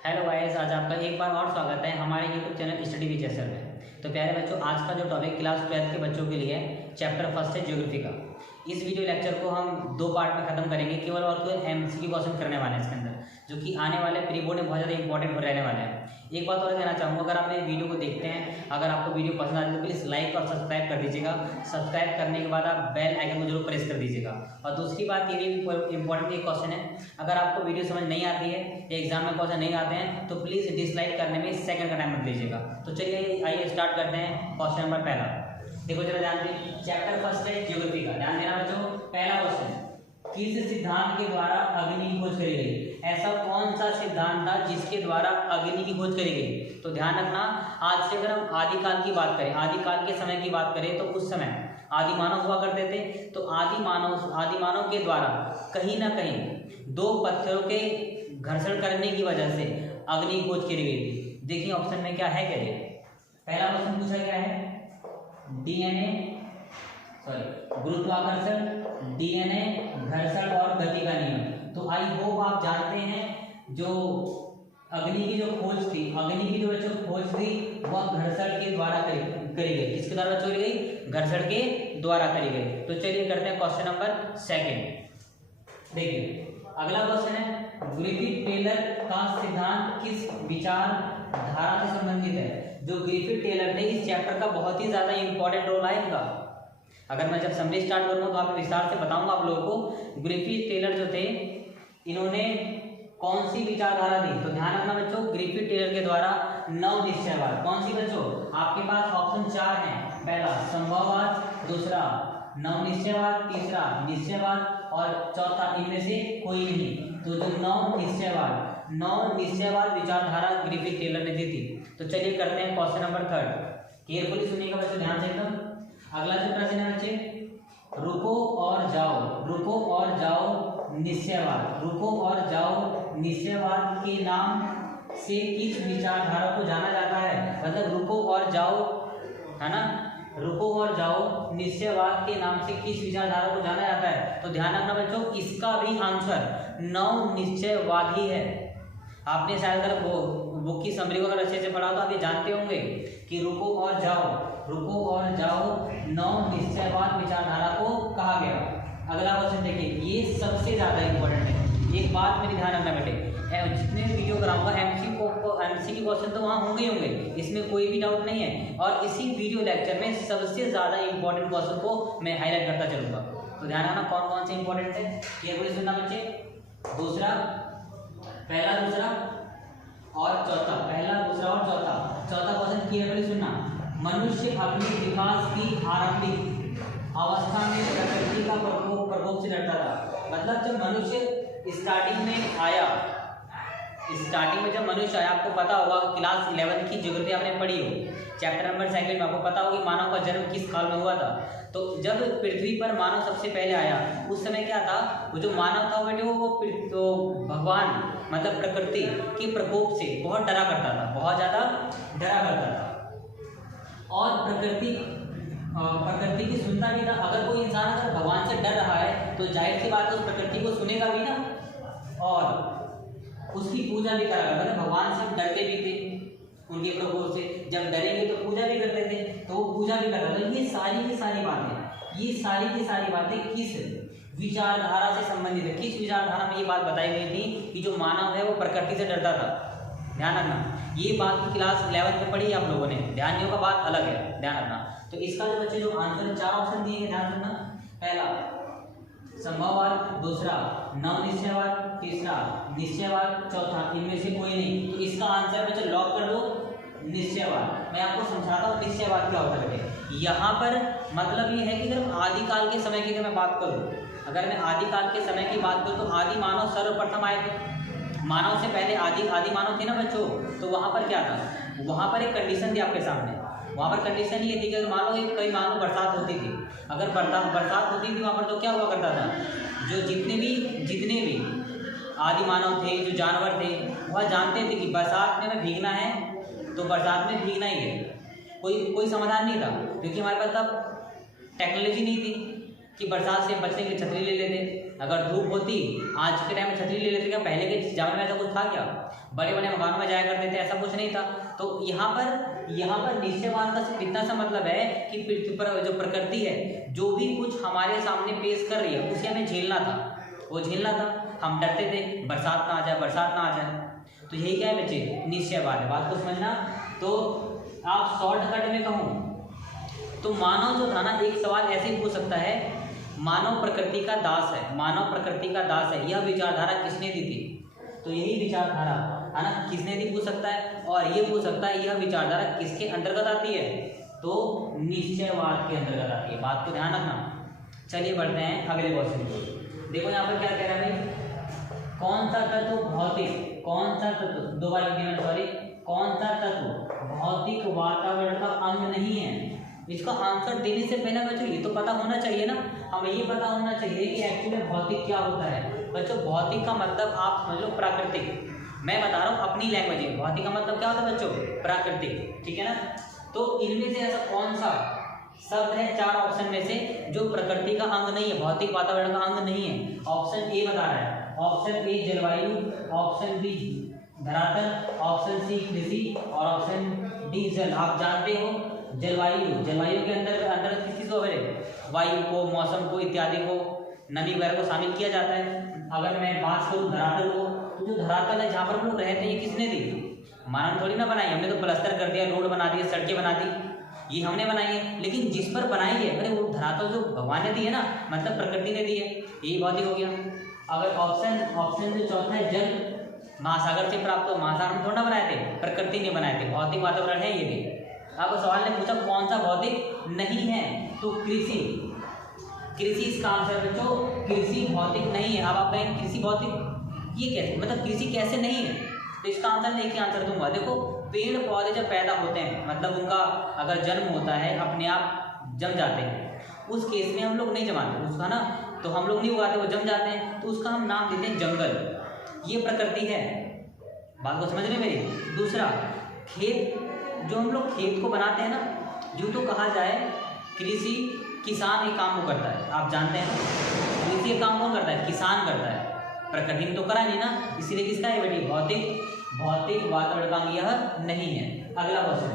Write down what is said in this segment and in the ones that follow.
Hello guys, आज आपका एक बार और स्वागत है हमारे यूट्यूब चैनल स्टडी विद जैसर में। तो प्यारे बच्चों, आज का जो टॉपिक क्लास 12th के बच्चों के लिए है, चैप्टर फर्स्ट है ज्योग्राफी का। इस वीडियो लेक्चर को हम दो पार्ट में खत्म करेंगे। केवल और केवल एमसीक्यू क्वेश्चन करने वाले हैं इसके अंदर, जो कि आने वाले प्री बोर्ड में बहुत ज़्यादा इंपॉर्टेंट रहने वाले हैं। एक बात और कहना चाहूँगा, अगर आप मेरे वीडियो को देखते हैं, अगर आपको वीडियो पसंद आती है तो प्लीज़ लाइक और सब्सक्राइब कर दीजिएगा। सब्सक्राइब करने के बाद आप बेल आइकन को जरूर प्रेस कर दीजिएगा। और दूसरी बात ये भी इंपॉर्टेंट एक क्वेश्चन है, अगर आपको वीडियो समझ नहीं आती है या एग्जाम में क्वेश्चन नहीं आते हैं तो प्लीज़ डिसलाइक करने में सेकंड का टाइम मत लीजिएगा। तो चलिए आइए स्टार्ट करते हैं। क्वेश्चन नंबर पहला देखो, जरा ध्यान दें। चैप्टर फर्स्ट है ज्योग्राफी का, ध्यान देना बच्चों। पहला क्वेश्चन, किस सिद्धांत के द्वारा अग्नि की खोज करी गई? ऐसा कौन सा सिद्धांत था जिसके द्वारा अग्नि की खोज करी गई? तो ध्यान रखना, आज से अगर हम आदिकाल की बात करें, आदिकाल के समय की बात करें, तो उस समय आदि मानव हुआ करते थे। तो आदि मानव के द्वारा कहीं ना कहीं दो पत्थरों के घर्षण करने की वजह से अग्नि की खोज करी गई थी। देखिए ऑप्शन में क्या है, क्या ये पहला क्वेश्चन पूछा गया है, गुरुत्वाकर्षण, डीएनए, घर्षण और गति का नियम। तो आई होप आप जानते हैं जो अग्नि की जो खोज थी, अग्नि की जो खोज थी वह घर्षण के द्वारा करी गई। किसके द्वारा करी गई? घर्षण के द्वारा करी गई। तो चलिए करते हैं क्वेश्चन नंबर सेकंड। देखिए अगला क्वेश्चन है, ग्रिफिथ टेलर का सिद्धांत किस विचारधारा से संबंधित है? जो ग्रिफिथ टेलर थे, इस चैप्टर का बहुत ही ज्यादा इंपॉर्टेंट रोल है इनका। अगर मैं जब समरी स्टार्ट करूंगा तो आप विस्तार से बताऊंगा आप लोगों को। ग्रिफिथ टेलर जो थे, इन्होंने कौन सी विचारधारा दी? तो ध्यान रखना बच्चों, ग्रिफिथ टेलर के द्वारा नव निश्चयवाद। कौन सी बच्चों? आपके पास ऑप्शन 4 है। पहला संभववाद, दूसरा नव निश्चयवाद, तीसरा निश्चयवाद और चौथा इनमें से कोई नहीं। तो जो नव निश्चयवाद विचारधारा ग्रिफिथ टेलर ने दी थी। तो चलिए करते हैं क्वेश्चन नंबर थर्ड। केयरफुली सुनिएगा बच्चों, ध्यान से एकदम। अगला जो प्रश्न है बच्चे, रुको और जाओ निश्चयवाद। रुको और जाओ निश्चयवाद के नाम से किस विचारधारा को जाना जाता है? मतलब रुको और जाओ, है ना, रुको और जाओ निश्चयवाद के नाम से किस विचारधारा को जाना जाता है? तो ध्यान रखना बच्चों, इसका भी आंसर नव निश्चयवाद ही है। आपने शायद अगर बुक की समरी को अगर अच्छे से पढ़ा तो आप ये जानते होंगे कि रुको और जाओ नव निश्चयवाद विचारधारा को कहा गया। अगला क्वेश्चन देखिए, ये सबसे ज्यादा इंपॉर्टेंट है। एक बात मेरी ध्यान रखना बेटे, जितने वीडियो कराऊंगा एमसीक्यू क्वेश्चन तो वहाँ होंगे ही होंगे, इसमें कोई भी डाउट नहीं है। और इसी वीडियो लेक्चर में सबसे ज्यादा इंपॉर्टेंट क्वेश्चन को मैं हाईलाइट करता चलूंगा। तो ध्यान रखना कौन कौन से इंपॉर्टेंट है, ये बोले सुनना बच्चे। पहला, दूसरा और चौथा, पहला, दूसरा और चौथा क्वेश्चन केयरफुली सुनना। मनुष्य अपने विकास की आरंभिक अवस्था में प्रकृति का प्रकोप से डरता था। मतलब जब मनुष्य स्टार्टिंग में जब मनुष्य आया, आपको पता होगा क्लास 11 की ज्योग्राफी आपने पढ़ी हो, चैप्टर नंबर 2 में आपको पता होगा कि मानव का जन्म किस काल में हुआ था। तो जब पृथ्वी पर मानव सबसे पहले आया, उस समय क्या था, वो जो मानव था बेटे वो भगवान मतलब प्रकृति के प्रकोप से बहुत डरा करता था, बहुत ज्यादा डरा करता था। और प्रकृति की सुनता भी था। अगर कोई इंसान अगर भगवान से डर रहा है तो जाहिर सी बात है उस प्रकृति को सुनेगा भी ना, और उसकी पूजा भी करा करता था। भगवान से डरते भी थे उनके प्रकोप से, जब डरेंगे तो पूजा भी करते थे, तो वो पूजा भी करता था। ये सारी की सारी बातें किस विचारधारा से संबंधित है? किस विचारधारा में ये बात बताई गई थी कि जो मानव है वो प्रकृति से डरता था? ध्यान रखना, ये बात क्लास 11 में पढ़ी आप लोगों ने, ध्यान नहीं होगा, बात अलग है, ध्यान रखना। तो इसका जो बच्चे जो आंसर 4 ऑप्शन दिए हैं, ध्यान रखना। पहला संभववाद, दूसरा नव निश्चयवाद, तीसरा निश्चयवाद, चौथा इनमें से कोई नहीं। तो इसका आंसर बच्चे लॉक कर दो निश्चयवाद। मैं आपको समझाता हूँ निश्चयवाद क्या होता है। यहाँ पर मतलब ये है कि अगर आदिकाल के समय की अगर मैं बात करूँ, अगर मैं आदिकाल के समय की बात करूँ तो आदि मानव सर्वप्रथम आए थे। मानव से पहले आदि मानव थे ना बच्चों। तो वहाँ पर क्या था, वहाँ पर एक कंडीशन थी आपके सामने। वहाँ पर कंडीशन ये थी कि अगर मान लो बरसात होती थी, अगर बरसात होती थी वहाँ पर तो क्या हुआ करता था, जो जितने भी आदि मानव थे, जो जानवर थे, वह जानते थे कि बरसात में हमें भीगना है तो बरसात में भीगना ही है। कोई समाधान नहीं था, क्योंकि हमारे पास तब टेक्नोलॉजी नहीं थी। कि बरसात से बचने के लिए छतरी ले लेते। अगर धूप होती, आज के टाइम में छतरी ले लेते क्या? पहले के जमाने में ऐसा कुछ था क्या? बड़े बड़े मकानों में जाया करते थे, ऐसा कुछ नहीं था। तो यहाँ पर निश्चयवाद का सिर्फ इतना सा मतलब है कि पृथ्वी पर जो प्रकृति है, जो भी कुछ हमारे सामने पेश कर रही है, उसे हमें झेलना था, वो झेलना था। हम डरते थे बरसात ना आ जाए, बरसात ना आ जाए। तो यही क्या है बच्चे? निश्चयवाद है। बात को समझना। तो आप शॉर्टकट में कहूँ तो मानव जो था ना, एक सवाल ऐसे ही पूछ सकता है, मानव प्रकृति का दास है, मानव प्रकृति का दास है, यह विचारधारा किसने दी थी? तो यही विचारधारा है ना, किसने दी पूछ सकता है। और ये पूछ सकता है यह विचारधारा किसके अंतर्गत आती है? तो निश्चयवाद के अंतर्गत आती है। बात को ध्यान रखना। चलिए बढ़ते हैं अगले क्वेश्चन को। देखो यहाँ पर क्या कह रहा है भाई, कौन सा तत्व भौतिक, कौन सा तत्व, दो बार लिख दिया मैंने, सॉरी, कौन सा तत्व भौतिक वातावरण का अंग नहीं है? इसका आंसर देने से पहले बच्चों ये तो पता होना चाहिए ना, हमें ये पता होना चाहिए कि एक्चुअली भौतिक क्या होता है। बच्चों भौतिक का मतलब आप समझ लो प्राकृतिक, मैं बता रहा हूँ अपनी लैंग्वेज में। भौतिक का मतलब क्या होता है बच्चों? प्राकृतिक, ठीक है ना। तो इनमें से ऐसा कौन सा शब्द है चार ऑप्शन में से जो प्रकृति का अंग नहीं है, भौतिक वातावरण का अंग नहीं है? ऑप्शन ए बता रहा है, ऑप्शन ए जलवायु, ऑप्शन बी धरातल, ऑप्शन सी कृषि और ऑप्शन डी जल। आप जानते हो जलवायु, जलवायु के अंदर किस चीज को, वायु को, मौसम को, इत्यादि को, नमी वगैरह को शामिल किया जाता है। अगर मैं बात करूँ धरातल को, तो जो धरातल है जहाँ पर हम लोग रहते हैं, ये किसने दी? मानव थोड़ी ना बनाई, हमने तो प्लास्टर कर दिया, रोड बना दिया, सड़कें बना दी, ये हमने बनाई है। लेकिन जिस पर बनाई है, अरे वो धरातल जो भगवान ने दी है ना, मतलब प्रकृति ने दी है, यही भौतिक हो गया। अगर ऑप्शन जो चौथा है जल, महासागर से प्राप्त हो, महासागर में थोड़ा ना बनाए थे, प्रकृति ने बनाए थे, भौतिक वातावरण है ये भी। आपको सवाल ने पूछा कौन सा भौतिक नहीं है, तो कृषि, कृषि इसका आंसर बच्चों, कृषि भौतिक नहीं है। अब आप कहेंगे कृषि भौतिक, ये कैसे, मतलब कृषि कैसे नहीं है? तो इसका आंसर नहीं, क्या आंसर दूंगा। देखो पेड़ पौधे जब पैदा होते हैं, मतलब उनका अगर जन्म होता है, अपने आप जम जाते हैं, उस केस में हम लोग नहीं जमाते उसका ना, तो हम लोग नहीं उगाते, वो जम जाते हैं, तो उसका हम नाम देते हैं जंगल। ये प्रकृति है, बात को समझ रहे मेरी। दूसरा, खेत, जो हम लोग खेत को बनाते हैं ना, जो तो कहा जाए कृषि, किसान एक काम को करता है, आप जानते हैं कृषि काम कौन करता है? किसान करता है, प्रकृति ने तो करा नहीं ना, इसीलिए किसका है बेटी? भौतिक वातावरण का अंग यह नहीं है। अगला क्वेश्चन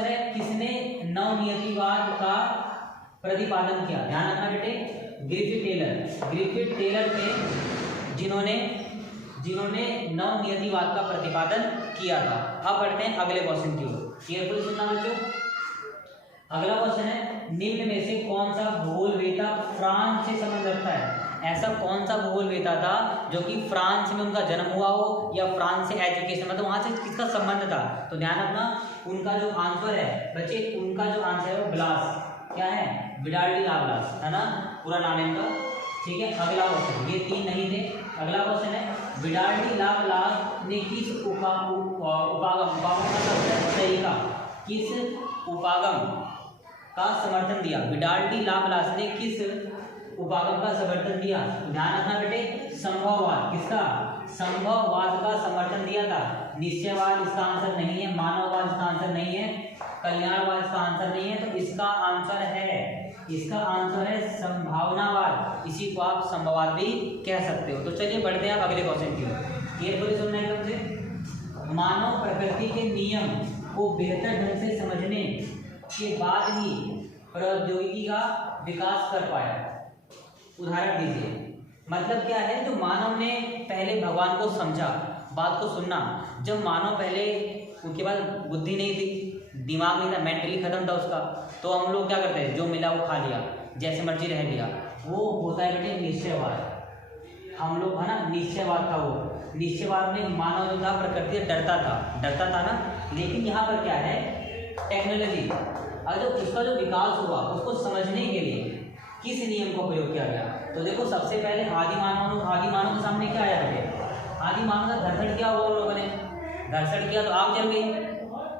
है, किसने नवनियतिवाद का प्रतिपादन किया? ध्यान रखना बेटे, ग्रिफिथ टेलर थे जिन्होंने नवनियतिवाद का प्रतिपादन किया था। अब बढ़ते हैं अगले क्वेश्चन की ओर, केयरफुली सुनना बच्चों। अगला क्वेश्चन है, निम्न में से कौन सा भूगोलवेत्ता फ्रांस से संबंध रखता है? ऐसा कौन सा भूगोलवेत्ता था जो कि फ्रांस में उनका जन्म हुआ हो, या फ्रांस से एजुकेशन, मतलब वहां से किसका संबंध था? तो ध्यान रखना, उनका जो आंसर है बच्चे, उनका जो आंसर है वो ब्लास, क्या है? विडाल्डी लाप्लास, है ना, पूरा नाम है इनका, ठीक है। अगला क्वेश्चन, ये तीन नहीं थे। अगला क्वेश्चन है, विडाल्डी लाप्लास ने किस उपागम का समर्थन दिया? विडाल्डी लाप्लास ने किस उपागम का समर्थन दिया? ध्यान रखना बेटे, संभववाद, किसका? संभववाद का समर्थन दिया था। निश्चयवाद इसका आंसर नहीं है, मानववाद इसका आंसर नहीं है, कल्याणवाद इसका आंसर नहीं है, तो इसका आंसर है संभावनावाद। इसी को आप संभववाद भी कह सकते हो। तो चलिए बढ़ते हैं आप अगले क्वेश्चन की ओर, केयरफुली सुनना एकदम से। मानव प्रकृति के नियम को बेहतर ढंग से समझने के बाद ही प्रौद्योगिकी का विकास कर पाया। उदाहरण दीजिए, मतलब क्या है? जो मानव ने पहले भगवान को समझा, बात को सुनना, जब मानव पहले, उनके पास बुद्धि नहीं थी, दिमाग नहीं था, मेंटली खत्म था उसका, तो हम लोग क्या करते हैं, जो मिला वो खा लिया, जैसे मर्जी रह लिया, वो होता है बेटे निश्चयवाद। हम लोग है ना, निश्चयवाद था वो। निश्चयवाद में मानव जो था प्रकृति से डरता था ना। लेकिन यहाँ पर क्या है, टेक्नोलॉजी, और जो उसका जो विकास हुआ उसको समझने के लिए किस नियम को प्रयोग किया गया? तो देखो सबसे पहले आदि मानव के सामने क्या आया बेटे? आदि मानव का घर्षण किया हुआ, लोगों ने घर्षण किया तो आग जल गई,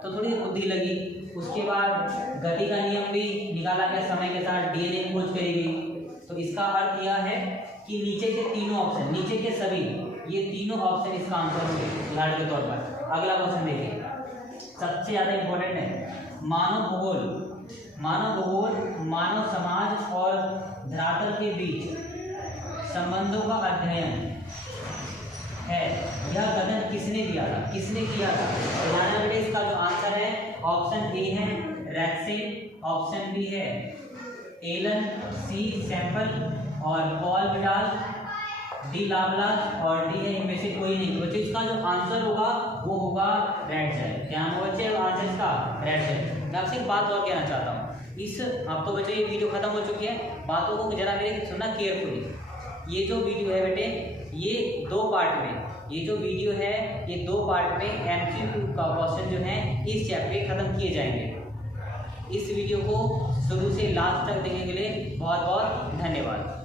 तो थोड़ी बुद्धि लगी। उसके बाद गति का नियम भी निकाला गया, समय के साथ डीएनए खोज करी गई। तो इसका अर्थ यह है कि नीचे के तीनों ऑप्शन, नीचे के सभी ये तीनों ऑप्शन इसका आंसर होंगे उदाहरण के तौर पर। अगला क्वेश्चन देखिए, सबसे ज्यादा इंपॉर्टेंट है, मानव भूगोल मानव भूगोल मानव समाज और धरातल के बीच संबंधों का अध्ययन है। यह कथन किसने दिया था, किसने किया था? ध्यान रखिए, इसका जो आंसर है ऑप्शन ए है रैक्सेन, ऑप्शन बी है एलन, सी सैंपल और पॉल विडाल, डी लाप्लास और डी है इनमें से कोई नहीं। बच्चों इसका जो आंसर होगा वो होगा रेडजेल। क्या होगा बच्चे आंसर इसका? रेडजेल। मैं आपसे एक बात और कहना चाहता हूँ, इस अब तो बच्चों ये वीडियो खत्म हो चुकी है, बातों को जरा मेरे सुनना केयरफुली। ये जो वीडियो है बेटे ये 2 पार्ट में, ये जो वीडियो है ये 2 पार्ट में MCQ का क्वेश्चन जो है इस चैप्टर खत्म किए जाएंगे। इस वीडियो को शुरू से लास्ट तक देखने के लिए बहुत बहुत धन्यवाद।